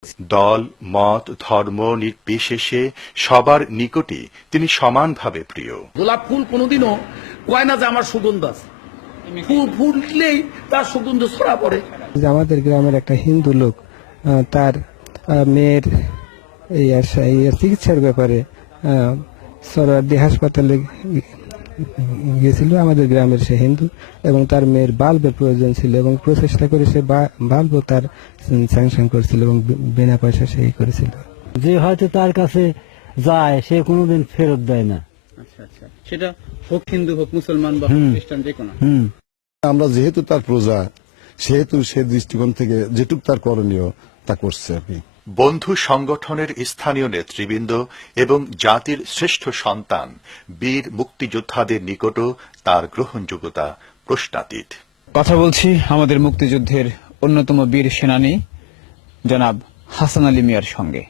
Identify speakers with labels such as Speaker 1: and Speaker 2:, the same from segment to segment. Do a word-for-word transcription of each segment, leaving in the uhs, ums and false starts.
Speaker 1: দেখছি।
Speaker 2: দল মত ধর্ম নির্বিশেষে সবার নিকটে তিনি সমানভাবে প্রিয়।
Speaker 3: গোলাপ ফুল কোনোদিনও কয় না যে আমার সুগন্ধ আছে, ফুল ফুটলেই তার সুগন্ধ ছড়া পড়ে।
Speaker 1: আমাদের গ্রামের একটা হিন্দু লোক তার মেয়ের এই চিকিৎসার ব্যাপারে সরওয়ার্দী হাসপাতালে গিয়েছিল। আমাদের গ্রামের সে হিন্দু এবং তার মেয়ের বাল্বের প্রয়োজন ছিল এবং প্রচেষ্টা করে সে বাল্বও তার স্যাংশন করেছিল এবং বিনা পয়সা সেই করেছিল।
Speaker 4: যে হয়তো তার কাছে যায় সে কোনোদিন ফেরত দেয় না।
Speaker 5: আচ্ছা আচ্ছা, সেটা হোক হিন্দু হোক মুসলমান বা খ্রিস্টান যে কোনো।
Speaker 6: আমরা যেহেতু তার প্রজা, সেহেতু সে দৃষ্টিকোণ থেকে যেটুক তার করণীয় তা করছে আর কি।
Speaker 2: বন্ধু সংগঠনের স্থানীয় নেতৃবৃন্দ এবং জাতির শ্রেষ্ঠ সন্তান বীর মুক্তিযোদ্ধাদের নিকটও তার গ্রহণযোগ্যতা প্রশ্নাতীত।
Speaker 5: কথা বলছি আমাদের মুক্তিযুদ্ধের অন্যতম বীর সেনানী জনাব হাসান আলী মিয়ার সঙ্গে।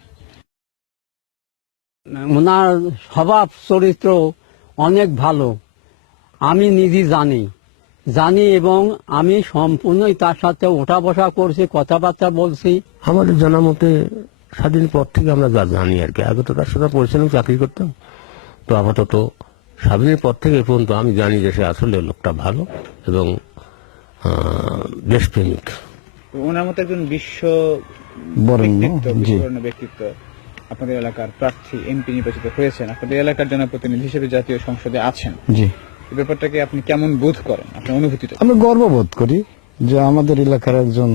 Speaker 4: ওনার স্বভাব চরিত্র অনেক ভালো, আমি নিজে জানি জানি এবং আমি সম্পূর্ণই তার সাথে ওঠা বসা করছি, কথাবার্তা বলছি।
Speaker 7: আমাদের জানা মতে স্বাধীন পর থেকে আমরা যা জানি আর কি, আগে তো তার সাথে পরিচালন চাকরি করতাম, তো আপাতত স্বাধীনের পর থেকে পর্যন্ত আমি জানি যে সে আসলে লোকটা ভালো এবং দেশপ্রেমিক।
Speaker 5: ওনার মতো একজন বিশ্ব
Speaker 7: বরেণ্য
Speaker 5: ব্যক্তিত্ব আপনাদের এলাকার প্রার্থী এমপি নির্বাচিত হয়েছেন, আপনাদের এলাকার জনপ্রতিনিধি হিসেবে জাতীয় সংসদে আছেন, জি, এই ব্যাপারটাকে আপনি কেমন বোধ করেন, আপনার অনুভূতিটা?
Speaker 6: আমি গর্ববোধ করি যে আমাদের এলাকার একজন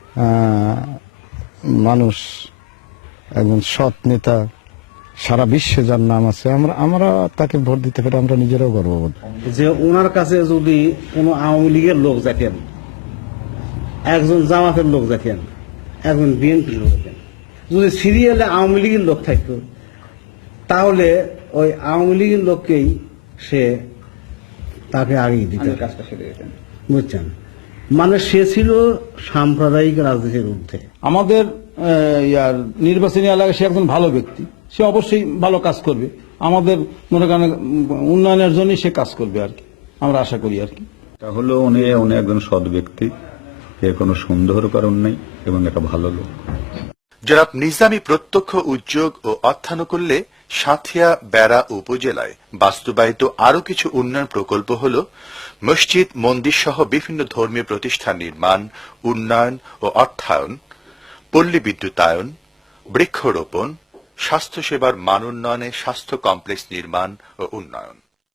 Speaker 6: মানুষ, একজন সৎ নেতা, সারা বিশ্বে যার নাম আছে, আমরা আমরা তাকে ভোট দিতে পারি, আমরা নিজেরাও গর্ববোধ।
Speaker 8: যে ওনার কাছে যদি কোনো আওয়ামী লীগের লোক দেখেন, একজন জামাতের লোক দেখেন, একজন বিএনপির লোক দেখেন, যদি সিরিয়ালে আওয়ামী লীগের লোক থাকতো তাহলে ওই আওয়ামী লীগের লোককেই সে তাকে আগিয়ে দিতে
Speaker 5: কাজটা সেরে দিতেন,
Speaker 8: বুঝছেন? মানে সে ছিল সাম্প্রদায়িক রাজনীতির ঊর্ধ্বে।
Speaker 3: আমাদের ইয়ার নির্বাচনী এলাকায় সে একজন ভালো ব্যক্তি, সে অবশ্যই ভালো কাজ করবে, আমাদের মনে করেন উন্নয়নের জন্যই সে কাজ করবে আর কি, আমরা আশা করি আর কি।
Speaker 9: তাহলে উনি উনি একজন সৎ ব্যক্তি, এর কোনো সন্দেহর কারণ নেই এবং একটা ভালো লোক।
Speaker 2: জনাব নিজামী প্রত্যক্ষ উদ্যোগ ও অর্থানুকূল্যে সাঁথিয়া বেড়া উপজেলায় বাস্তবায়িত আরও কিছু উন্নয়ন প্রকল্প হল মসজিদ মন্দির সহ বিভিন্ন ধর্মীয় প্রতিষ্ঠান নির্মাণ, উন্নয়ন ও অর্থায়ন, পল্লী বিদ্যুতায়ন, বৃক্ষরোপণ, স্বাস্থ্যসেবার মান উন্নয়নে স্বাস্থ্য কমপ্লেক্স নির্মাণ ও উন্নয়ন।